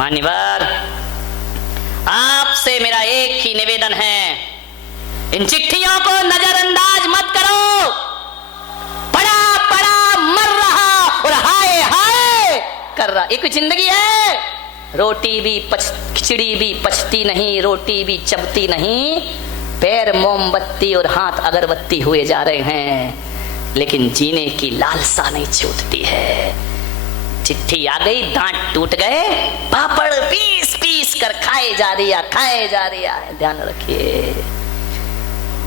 मान्यवर, आपसे मेरा एक ही निवेदन है, इन चिट्ठियों को नजरअंदाज मत करो। पड़ा पड़ा मर रहा और हाय हाय कर रहा, एक जिंदगी है। रोटी भी खिचड़ी भी पचती नहीं, रोटी भी चबती नहीं, पैर मोमबत्ती और हाथ अगरबत्ती हुए जा रहे हैं, लेकिन जीने की लालसा नहीं छूटती है। चिट्ठी आ गई, दांत टूट गए, पापड़ पीस पीस कर खाए जा रहा है। ध्यान रखिए।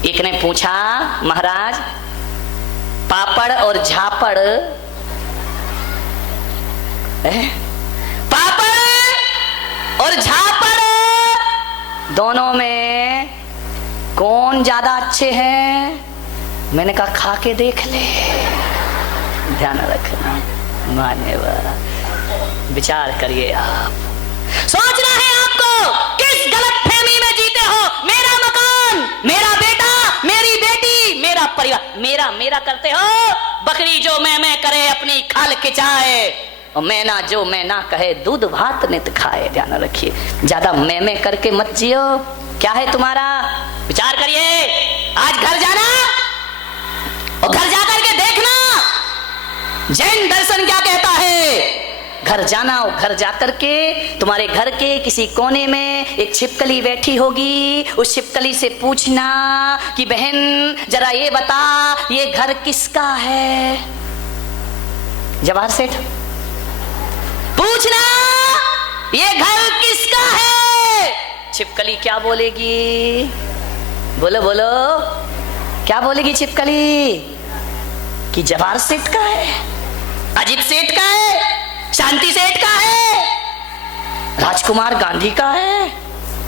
एक ने पूछा, महाराज पापड़ और झापड़, पापड़ और झापड़ दोनों में कौन ज्यादा अच्छे हैं? मैंने कहा खा के देख ले। ध्यान रखना, मान्यवर, विचार करिए। आप सोचना है आपको किस गलतफहमी में जीते हो। मेरा मकान, मेरा बेटा, मेरी बेटी, मेरा परिवार, मेरा मेरा करते हो। बकरी जो मैं करे अपनी खाल खिंचाए, और मैना जो मैं ना कहे दूध भात नित खाए। ध्यान रखिए, ज्यादा मैं करके मत जियो। क्या है तुम्हारा? विचार करिए। आज घर जाना और घर जाकर के देखना जैन दर्शन क्या कहता है। घर जाना और घर जाकर के तुम्हारे घर के किसी कोने में एक छिपकली बैठी होगी, उस छिपकली से पूछना कि बहन जरा ये बता, ये घर किसका है? जवाहर सेठ, पूछना ये घर किसका है? छिपकली क्या बोलेगी? बोलो बोलो, क्या बोलेगी छिपकली? कि जवाहर सेठ का है, अजीत सेठ का है, शांति सेठ का है, राजकुमार गांधी का है?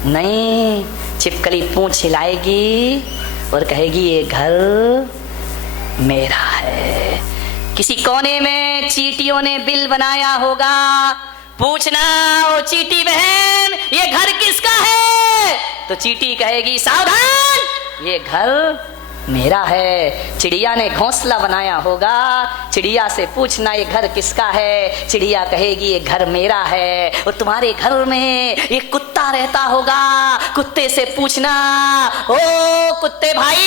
नहीं, छिपकली पूंछ हिलाएगी और कहेगी ये घर मेरा है। किसी कोने में चींटियों ने बिल बनाया होगा, पूछना ओ चींटी बहन ये घर किसका है? तो चींटी कहेगी सावधान, ये घर मेरा है। चिड़िया ने घोंसला बनाया होगा, चिड़िया से पूछना ये घर किसका है? चिड़िया कहेगी ये घर मेरा है। और तुम्हारे घर में एक कुत्ता रहता होगा, कुत्ते से पूछना ओ कुत्ते भाई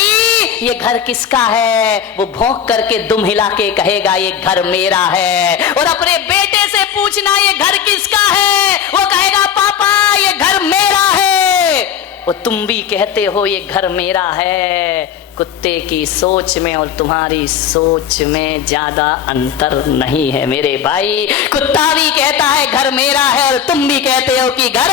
ये घर किसका है? वो भौंक करके दुम हिला के कहेगा ये घर मेरा है। और अपने बेटे से पूछना ये घर किसका है? वो कहेगा पापा ये घर मेरा है। और तुम भी कहते हो ये घर मेरा है। कुत्ते की सोच में और तुम्हारी सोच में ज्यादा अंतर नहीं है मेरे भाई। कुत्ता भी कहता है घर मेरा है और तुम भी कहते हो कि घर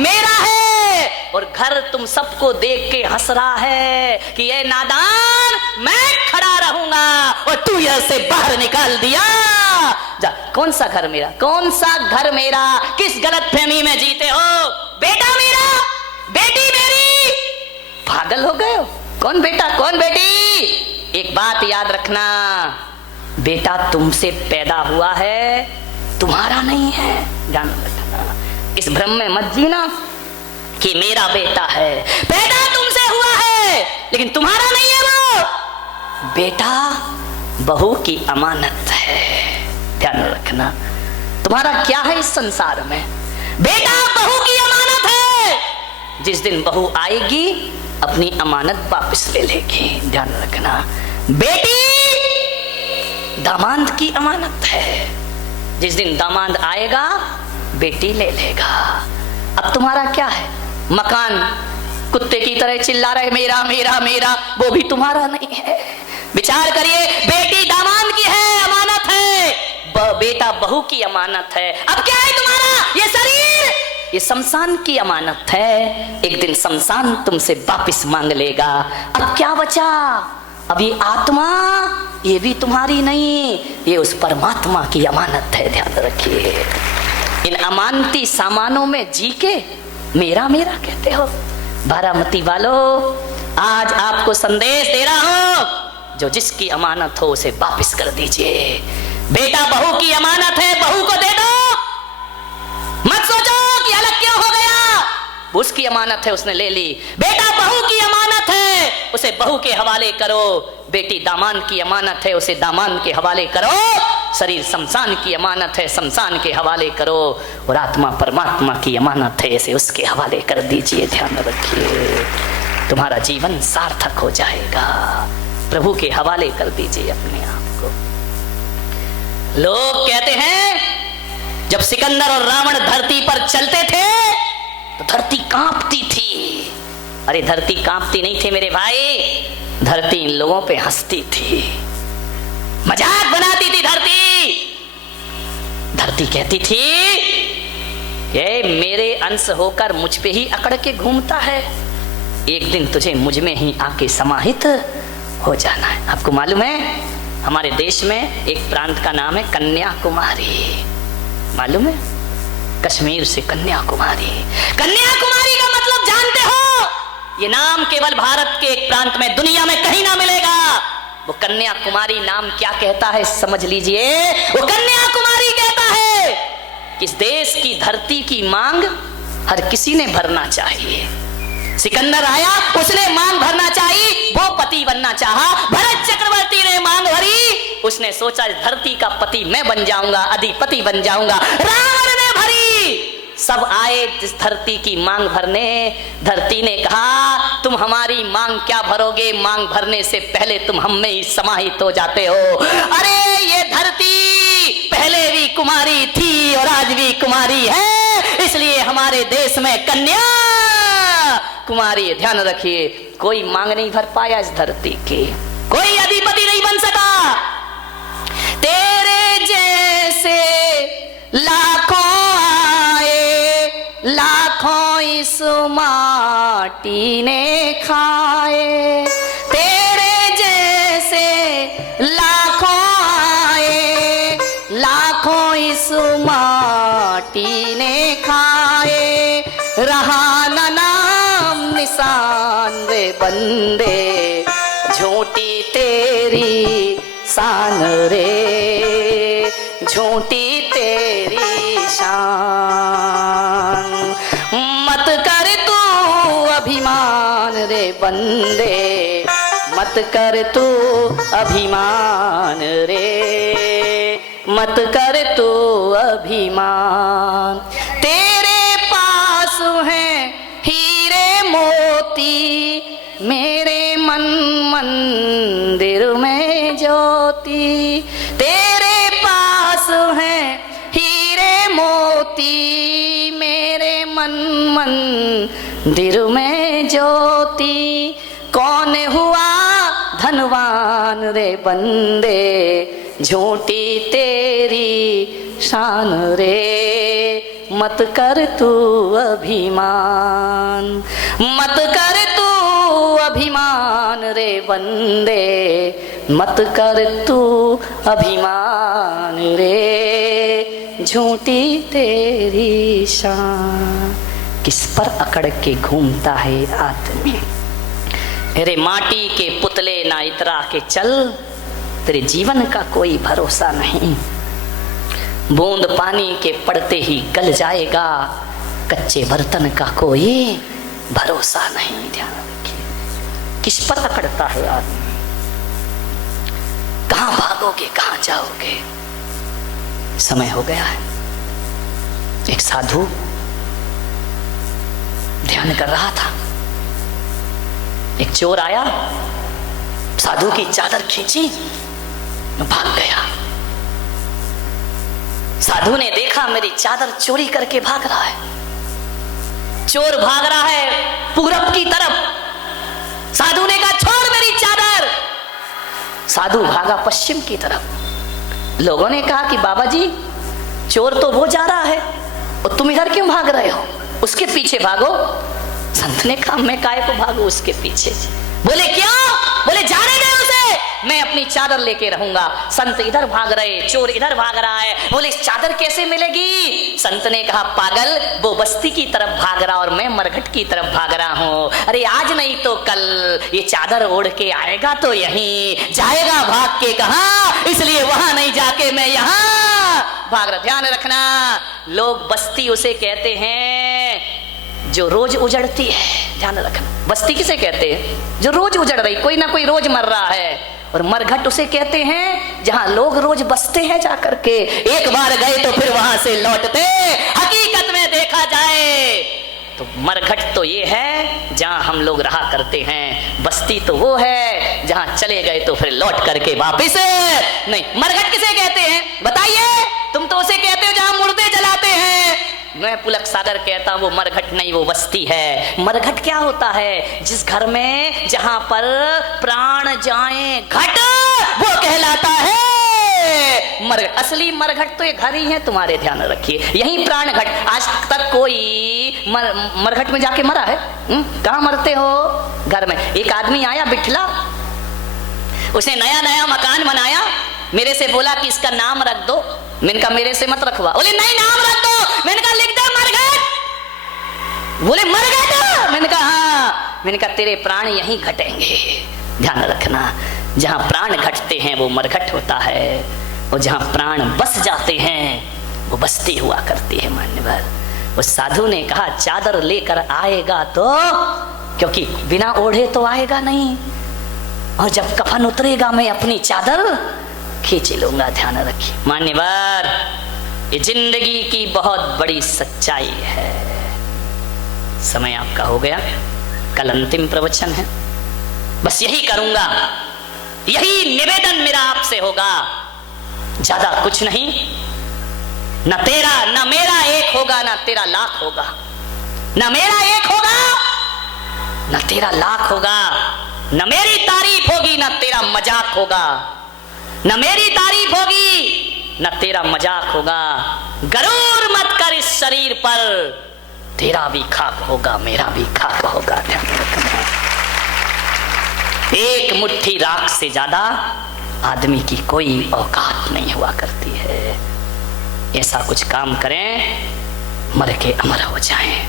मेरा है। और घर तुम सबको देख के हंस रहा है कि ये नादान मैं खड़ा रहूंगा और तू यहाँ से बाहर निकाल दिया। जा, कौन सा घर मेरा, कौन सा घर मेरा? किस गलतफहमी में जीते हो? बेटा मेरा, बेटी मेरी, पागल हो गए हो? कौन बेटा कौन बेटी? एक बात याद रखना, बेटा तुमसे पैदा हुआ है, तुम्हारा नहीं है। ध्यान रखना, इस भ्रम में मत जीना कि मेरा बेटा है। पैदा तुमसे हुआ है लेकिन तुम्हारा नहीं है। वो बेटा बहू की अमानत है। ध्यान रखना, तुम्हारा क्या है इस संसार में? बेटा बहू की अमानत है। जिस दिन बहू आएगी अपनी अमानत वापस ले लेगी। ध्यान रखना, बेटी दामाद की अमानत है। जिस दिन दामाद आएगा बेटी ले लेगा। अब तुम्हारा क्या है? मकान कुत्ते की तरह चिल्ला रहे मेरा मेरा मेरा, वो भी तुम्हारा नहीं है। विचार करिए, बेटी दामाद की है, अमानत है, बेटा बहू की अमानत है। अब क्या है तुम्हारा? ये शरीर, ये शमशान की अमानत है। एक दिन शमशान तुमसे वापस मांग लेगा। अब क्या बचा? अब ये आत्मा, ये भी तुम्हारी नहीं, ये उस परमात्मा की अमानत है। ध्यान रखिए, इन अमानती सामानों में जी के मेरा मेरा कहते हो। बारामती वालों, आज आपको संदेश दे रहा हूं, जो जिसकी अमानत हो उसे वापस कर दीजिए। बेटा बहू की अमानत है, बहू को दे दो। मत सोचो कि अलग क्यों हो गया, उसकी अमानत है, उसने ले ली। बेटा बहू की अमानत है, उसे बहू के हवाले करो। बेटी दामाद की अमानत है, उसे दामाद के हवाले करो। शरीर शमशान की अमानत है, शमशान के हवाले करो, और आत्मा परमात्मा की अमानत है, इसे उसके हवाले कर दीजिए। ध्यान रखिए, तुम्हारा जीवन सार्थक हो जाएगा। प्रभु के हवाले कर दीजिए अपने आप को। लोग कहते हैं जब सिकंदर और रावण धरती पर चलते थे तो धरती कांपती थी। अरे धरती कांपती नहीं थी मेरे भाई, धरती इन लोगों पे हंसती थी, मजाक बनाती थी। धरती कहती थी ये मेरे अंश होकर मुझ पे ही अकड़ के घूमता है, एक दिन तुझे मुझ में ही आके समाहित हो जाना है। आपको मालूम है हमारे देश में एक प्रांत का नाम है कन्याकुमारी, मालूम है? कश्मीर से कन्याकुमारी। कन्याकुमारी का मतलब जानते हो? ये नाम केवल भारत के एक प्रांत में, दुनिया में कहीं ना मिलेगा। वो कन्याकुमारी नाम क्या कहता है समझ लीजिए। वो कन्याकुमारी कहता है कि इस देश की धरती की मांग हर किसी ने भरना चाहिए। सिकंदर आया, उसने मांग भरना चाहिए, वो पति बनना चाहा। भरत चक्रवर्ती ने मांग भरी, उसने सोचा इस धरती का पति मैं बन जाऊंगा, अधिपति बन जाऊंगा। रावण ने भरी, सब आए इस धरती की मांग भरने। धरती ने कहा तुम हमारी मांग क्या भरोगे, मांग भरने से पहले तुम हम में ही समाहित हो जाते हो। अरे ये धरती पहले भी कुमारी थी और आज भी कुमारी है, इसलिए हमारे देश में कन्या कुमारी। ध्यान रखिए, कोई मांग नहीं भर पाया इस धरती की, कोई अधिपति नहीं बन सका। तेरे जैसे लाखों आए, लाखों इस माटी ने खाए। तेरे जैसे लाखों आए, लाखों इस माटी ने खाए। रहा न नाम निशान रे बंदे, झूठी तेरी शान रे, झूठी तेरी शान। मत कर तू अभिमान रे बंदे, मत कर तू अभिमान रे, मत कर तू अभिमान। तेरे पास है हीरे मोती, मेरे मन मंदिर में ज्योति। तेरे पास है हीरे मोती, मेरे मन मंदिर में ज्योति। कौन हुआ धनवान रे बंदे, झूठी तेरी शान रे, मत कर तू अभिमान, मत कर तू अभिमान रे बंदे, मत कर तू अभिमान रे, झूठी तेरी शान। किस पर अकड़ के घूमता है आदमी? अरे माटी के पुतले ना इतरा के चल, तेरे जीवन का कोई भरोसा नहीं। बूंद पानी के पड़ते ही गल जाएगा, कच्चे बर्तन का कोई भरोसा नहीं। ध्यान रखिए, किस पर अकड़ता है आदमी? कहां भागोगे, कहां जाओगे? समय हो गया है। एक साधु ध्यान कर रहा था, एक चोर आया, साधु की चादर खींची, भाग गया। साधु ने देखा मेरी चादर चोरी करके भाग रहा है। चोर भाग रहा है पूरब की तरफ। साधु ने कहा छोड़ मेरी चादर। साधु भागा पश्चिम की तरफ। लोगों ने कहा कि बाबा जी चोर तो वो जा रहा है और तुम इधर क्यों भाग रहे हो? उसके पीछे भागो। संत ने कहा मैं काहे को भागू उसके पीछे? बोले क्यों? बोले जाने दे उसे, मैं अपनी चादर लेके रहूंगा। संत इधर भाग रहे, चोर इधर भाग रहा है। बोले इस चादर कैसे मिलेगी? संत ने कहा पागल, वो बस्ती की तरफ भाग रहा और मैं मरघट की तरफ भाग रहा हूँ। अरे आज नहीं तो कल ये चादर ओढ़ के आएगा तो यहीं जाएगा, भाग के कहा, इसलिए वहां नहीं जाके मैं यहाँ भाग रहा। ध्यान रखना, लोग बस्ती उसे कहते हैं जो रोज उजड़ती है। ध्यान रखना, बस्ती किसे कहते हैं? जो रोज उजड़ रही, कोई ना कोई रोज मर रहा है। और मरघट उसे कहते हैं जहां लोग रोज बसते हैं जाकर के, एक बार गए तो फिर वहां से लौटते। हकीकत में देखा जाए तो मरघट तो ये है जहां हम लोग रहा करते हैं, बस्ती तो वो है जहां चले गए तो फिर लौट करके वापिस नहीं। मरघट किसे कहते हैं बताइए? तुम तो उसे कहते हो जहां मुर्दे जलाते हैं, मैं पुलक सागर कहता हूं वो मरघट नहीं, वो बस्ती है। मरघट क्या होता है? जिस घर में जहां पर प्राण जाए घट, वो कहलाता है मरघट। असली मरघट तो ये घर ही है, तुम्हारे ध्यान रखिए, यही प्राण घट। आज तक कोई मरघट में जाके मरा है? कहां मरते हो? घर में। एक आदमी आया बिठला, उसने नया नया मकान बनाया, मेरे से बोला कि इसका नाम रख दो। मैंने कहा मेरे से मत रखवा। बोले नहीं नाम रख दो। मैंने कहा लिख दे मरघट। बोले मरघट? मैंने कहा हाँ। मैंने कहा तेरे प्राण यहीं घटेंगे, ध्यान रखना। जहां प्राण घटते हैं वो मरघट होता है, और जहां प्राण बस जाते हैं वो बस्ती हुआ करती है। मान्यवर उस साधु ने कहा चादर लेकर आएगा तो, क्योंकि बिना ओढ़े तो आएगा नहीं, और जब कफन उतरेगा मैं अपनी चादर खींच लूंगा। ध्यान रखिए मान्यवर, ये जिंदगी की बहुत बड़ी सच्चाई है। समय आपका हो गया, कल अंतिम प्रवचन है। बस यही करूंगा, यही निवेदन मेरा आपसे होगा, ज्यादा कुछ नहीं। न तेरा न मेरा एक होगा, न तेरा लाख होगा। न मेरा एक होगा, न तेरा लाख होगा। न मेरी तारीफ होगी, न तेरा मजाक होगा। न मेरी तारीफ होगी, न तेरा मजाक होगा। गरूर मत कर इस शरीर पर, तेरा भी खाक होगा, मेरा भी खाक होगा। ध्यान रखना, एक मुट्ठी राख से ज्यादा आदमी की कोई औकात नहीं हुआ करती है। ऐसा कुछ काम करें मर के अमर हो जाएं।